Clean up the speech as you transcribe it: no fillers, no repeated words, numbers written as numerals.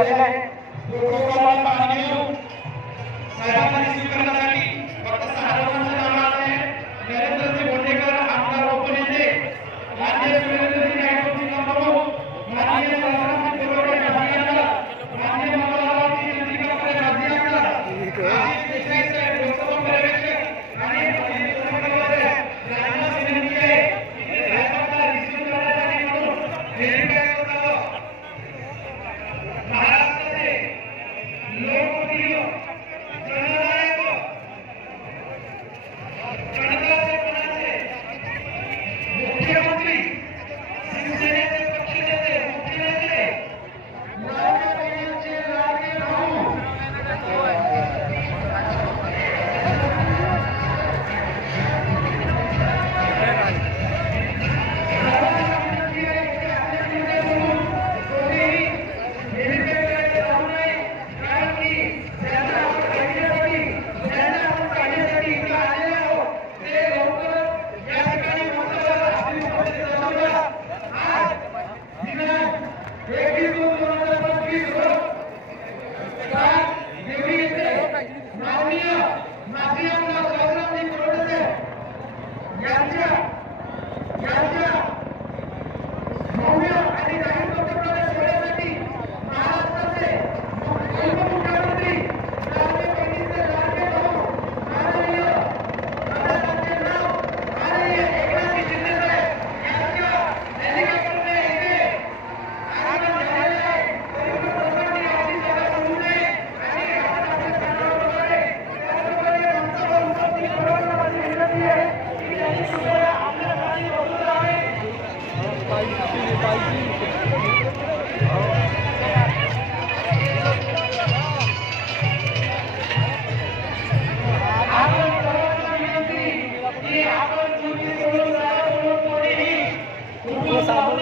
झालेला आहे. प्रोटोकॉल पाणी घेऊन साहेबांना रिसीव्ह करण्यासाठी फक्त 6 लोकांचं नाव आहे. नरेंद्रजी बोंडेकर, आमदार उपनेते, माननीय सुरेंद्रजी नायडूजी प्रमुख, माननीय सदानंद गोरवडे माजी आमदार, माननीय मंगलरावजी चंद्रिकापुरे माजी आमदार, आशिष देसाई साहेब लोकसभा पर्यवेक्षक आणि यांना विनंती आहे की साहेबांना रिसीव्ह करण्यासाठी म्हणून व्हेरीफाय करावं. महाराष्ट्राचे लोकप्रिय जननायक जनताचे मुख्यमंत्री, शिवसेनेचे पक्षनेते, मुख्यमंत्री लाडके भाऊ साबुन